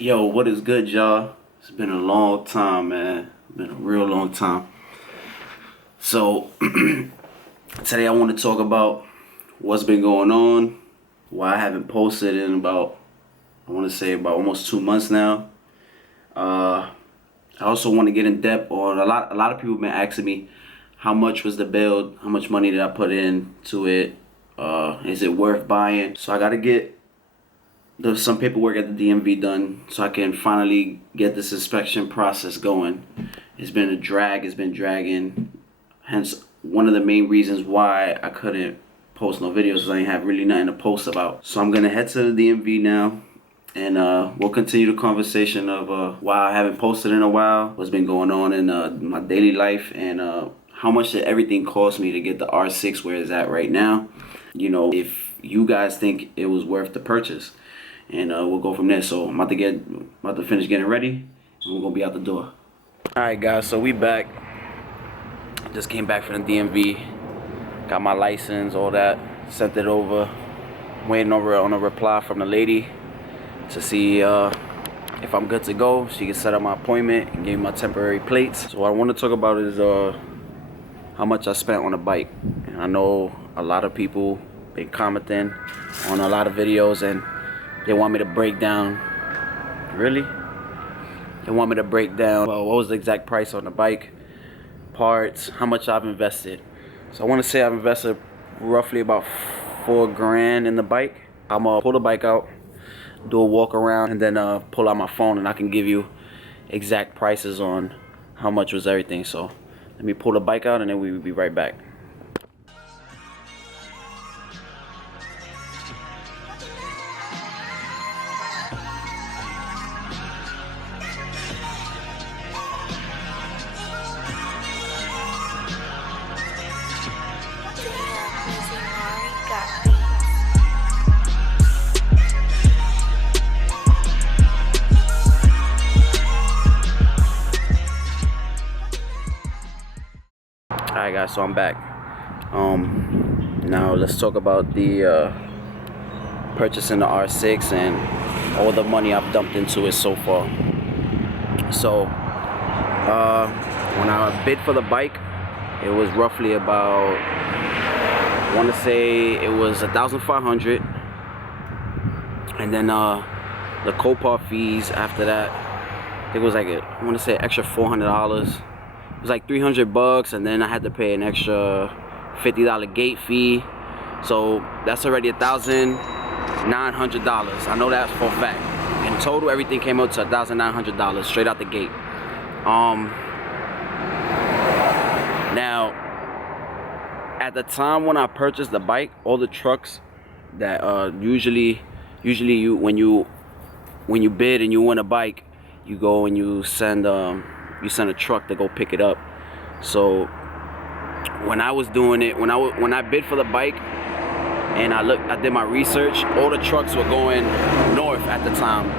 Yo, what is good, y'all? It's been a long time, man. Been a real long time. So, today I want to talk about what's been going on, why I haven't posted in about, I want to say about almost 2 months now. I also want to get in depth on a lot of people have been asking me how much was the build, how much money did I put into it, is it worth buying? So I got to get there's some paperwork at the DMV done so I can finally get this inspection process going. It's been a drag, it's been dragging. Hence, one of the main reasons why I couldn't post no videos is I didn't have really nothing to post about. So I'm gonna head to the DMV now, and we'll continue the conversation of why I haven't posted in a while, what's been going on in my daily life, and how much did everything cost me to get the R6 where it's at right now. You know, if you guys think it was worth the purchase. And we'll go from there. So I'm about to finish getting ready, and we're gonna be out the door. All right, guys. So we back. Just came back from the DMV. Got my license, all that. Sent it over. Waiting on a reply from the lady to see if I'm good to go. She can set up my appointment and give me my temporary plates. So what I want to talk about is how much I spent on the bike. And I know a lot of people been commenting on a lot of videos, and they want me to break down. Really? They want me to break down, well, what was the exact price on the bike, parts, how much I've invested. So I want to say I've invested roughly about $4 grand in the bike. I'm gonna pull the bike out, do a walk around, and then pull out my phone, and I can give you exact prices on how much was everything. So let me pull the bike out, and then we will be right back. Alright guys, so I'm back. Now let's talk about the purchasing the R6 and all the money I've dumped into it so far. So when I bid for the bike, it was roughly about, I want to say it was $1,500, and then the Copart fees after that, I think it was like I want to say extra $400. It was like $300, and then I had to pay an extra $50 gate fee. So that's already $1,900. I know that for a fact. In total, everything came out to $1,900 straight out the gate. Now, at the time when I purchased the bike, all the trucks that usually you when you bid and you win a bike, you go and you send a truck to go pick it up. So when I was doing it, when I bid for the bike and I did my research, all the trucks were going north at the time.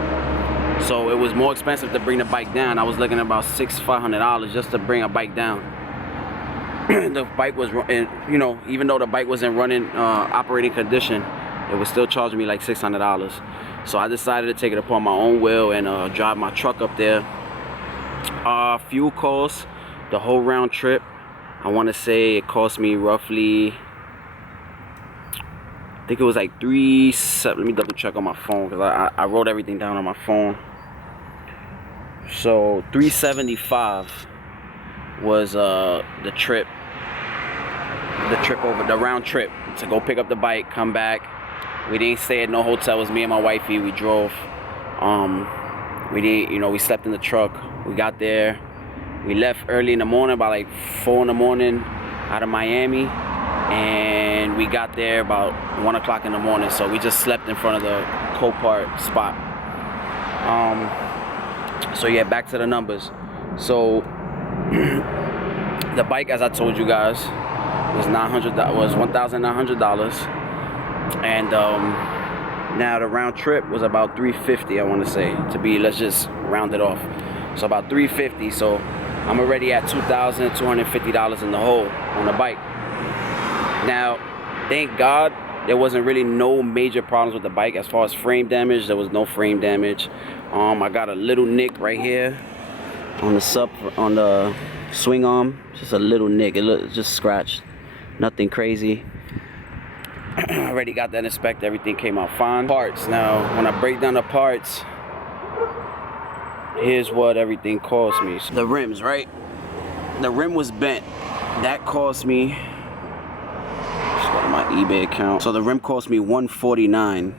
So it was more expensive to bring the bike down. I was looking at about $500 just to bring a bike down. The bike was, you know, even though the bike wasn't running operating condition, it was still charging me like $600. So I decided to take it upon my own will and drive my truck up there. Fuel costs, the whole round trip, I want to say it cost me roughly, I think it was like let me double check on my phone because I wrote everything down on my phone. So $375 was the trip over, the round trip to go pick up the bike, come back. We didn't stay at no hotel. It was me and my wifey. We drove. We slept in the truck. We got there. We left early in the morning, about like 4 in the morning out of Miami. And we got there about 1 o'clock in the morning. So we just slept in front of the Copart spot. So yeah, back to the numbers. So the bike, as I told you guys, was $1,900. And now the round trip was about $350, I want to say, to be, let's just round it off. So about $350. So I'm already at $2,250 in the hole on the bike. Now, thank God there wasn't really no major problems with the bike. As far as frame damage, there was no frame damage. I got a little nick right here on the swing arm. Just a little nick. It's just scratched. Nothing crazy. I already got that inspected. Everything came out fine. Parts. Now, when I break down the parts, here's what everything cost me. So the rims, right? The rim was bent. That cost me. Just go to my eBay account. So the rim cost me $149.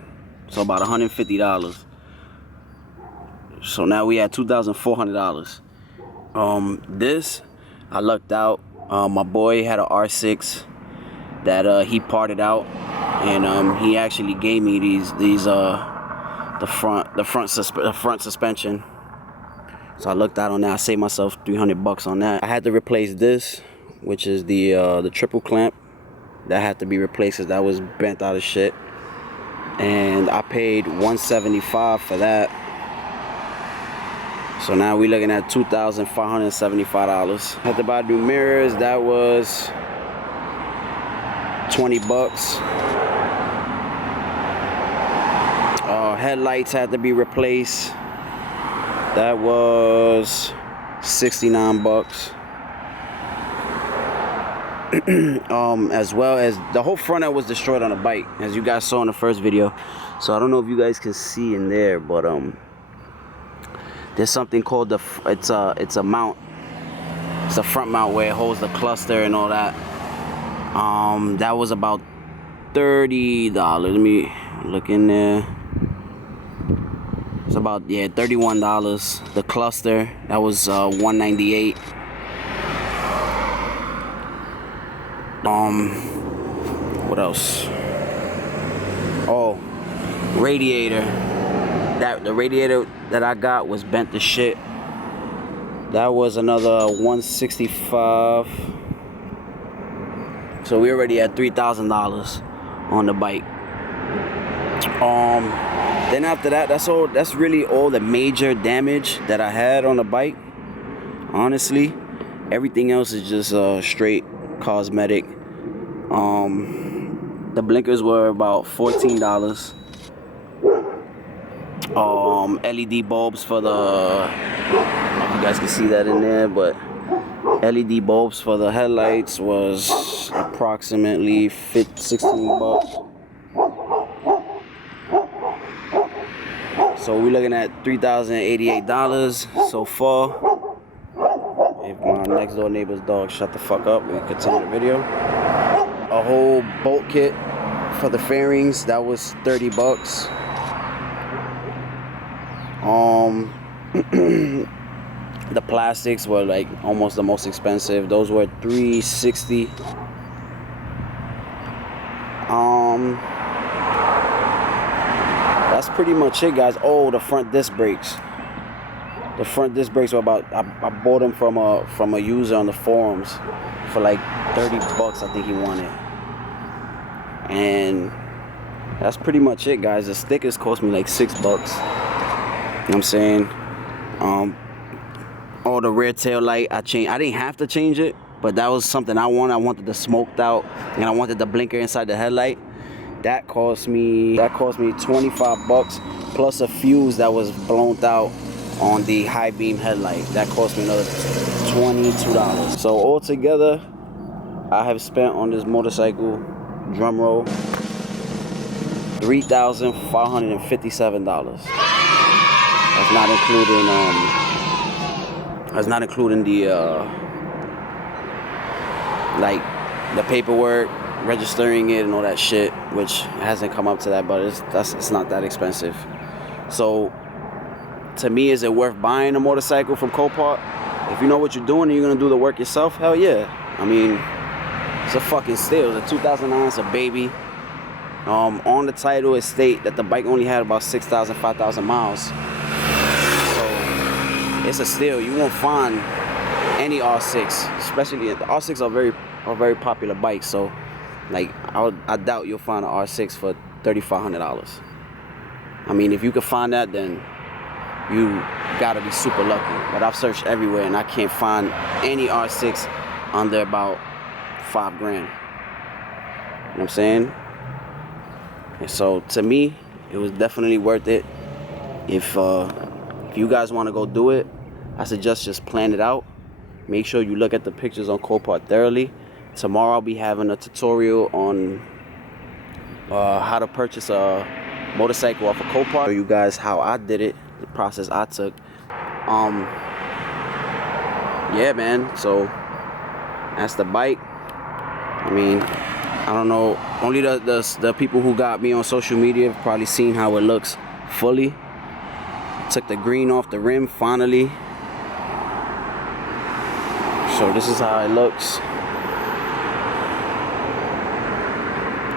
So about $150. So now we at $2,400. This, I lucked out. My boy had an R6 that he parted out, and he actually gave me the front suspension. So I looked out on that. I saved myself $300 on that. I had to replace this, which is the triple clamp. That had to be replaced because that was bent out of shit. And I paid $175 for that. So now we're looking at $2,575. Had to buy new mirrors. That was $20. Headlights had to be replaced. That was $69. As well as the whole front end was destroyed on the bike, as you guys saw in the first video. So I don't know if you guys can see in there, but there's something called it's a mount. It's a front mount where it holds the cluster and all that. That was about $30. Let me look in there. It's about, yeah, $31. The cluster, that was $198. What else? Oh, radiator. The radiator that I got was bent to shit. That was another $165. So we already at $3,000 on the bike. Then after that, that's really all the major damage that I had on the bike. Honestly, everything else is just straight cosmetic. The blinkers were about $14. LED bulbs for the, I don't know if you guys can see that in there, but LED bulbs for the headlights was approximately $16. So we're looking at $3,088 so far. If my next door neighbor's dog shut the fuck up, we continue the video. A whole bolt kit for the fairings, that was $30. The plastics were like almost the most expensive. Those were $360. That's pretty much it, guys. Oh, the front disc brakes. The front disc brakes were about, I bought them from a user on the forums for like $30, I think he wanted. And that's pretty much it, guys. The stickers cost me like $6. You know what I'm saying? Oh, the rear tail light, I didn't have to change it, but that was something I wanted. I wanted the smoked out, and I wanted the blinker inside the headlight. That cost me $25 plus a fuse that was blown out on the high beam headlight. That cost me another $22. So altogether, I have spent on this motorcycle, drum roll, $3,557. That's not including the like the paperwork, registering it and all that shit, which hasn't come up to that, but it's not that expensive. So to me, is it worth buying a motorcycle from Copart? If you know what you're doing and you're gonna do the work yourself, hell yeah. I mean, it's a fucking steal. The 2009 is a baby. On the title, it states that the bike only had about 6,000, 5,000 miles. So it's a steal. You won't find any R6, especially the R6 are very popular bikes. So like I doubt you'll find an R6 for $3,500. I mean, if you could find that, then you gotta be super lucky. But I've searched everywhere and I can't find any R6 under about $5 grand. You know what I'm saying? And so to me, it was definitely worth it. If you guys want to go do it, I suggest just plan it out. Make sure you look at the pictures on Copart thoroughly. Tomorrow I'll be having a tutorial on how to purchase a motorcycle off of Copart. Show you guys how I did it, the process I took. Yeah, man. So that's the bike. I mean, I don't know. Only the people who got me on social media have probably seen how it looks fully. Took the green off the rim finally. So this is how it looks.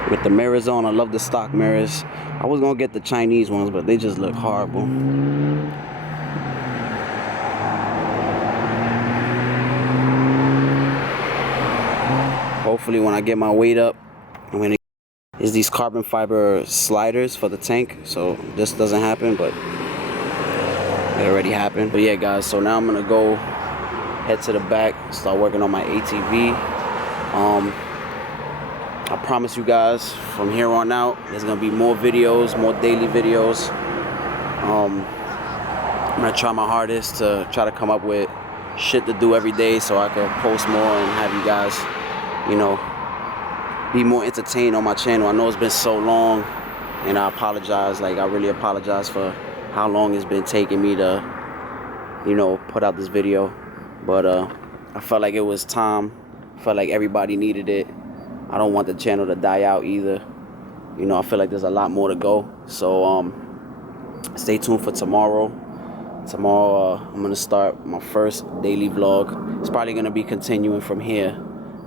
With the mirrors on, I love the stock mirrors. I was gonna get the Chinese ones, but they just look horrible. Hopefully when I get my weight up, I'm gonna use these carbon fiber sliders for the tank, so this doesn't happen, but it already happened. But yeah, guys, so now I'm gonna go head to the back, start working on my ATV. I promise you guys, from here on out, there's gonna be more videos, more daily videos. I'm gonna try my hardest to try to come up with shit to do every day so I can post more and have you guys, you know, be more entertained on my channel. I know it's been so long, and I apologize. Like, I really apologize for how long it's been taking me to, you know, put out this video. But I felt like it was time. I felt like everybody needed it. I don't want the channel to die out either. You know, I feel like there's a lot more to go. So stay tuned for tomorrow. Tomorrow I'm gonna start my first daily vlog. It's probably gonna be continuing from here,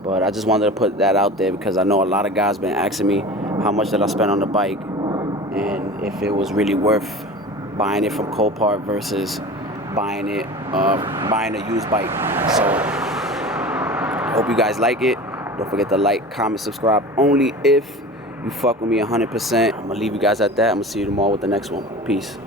but I just wanted to put that out there because I know a lot of guys been asking me how much did I spend on the bike and if it was really worth buying it from Copart versus buying a used bike. So hope you guys like it. Don't forget to like, comment, subscribe only if you fuck with me 100%. I'm gonna leave you guys at that. I'm gonna see you tomorrow with the next one. Peace.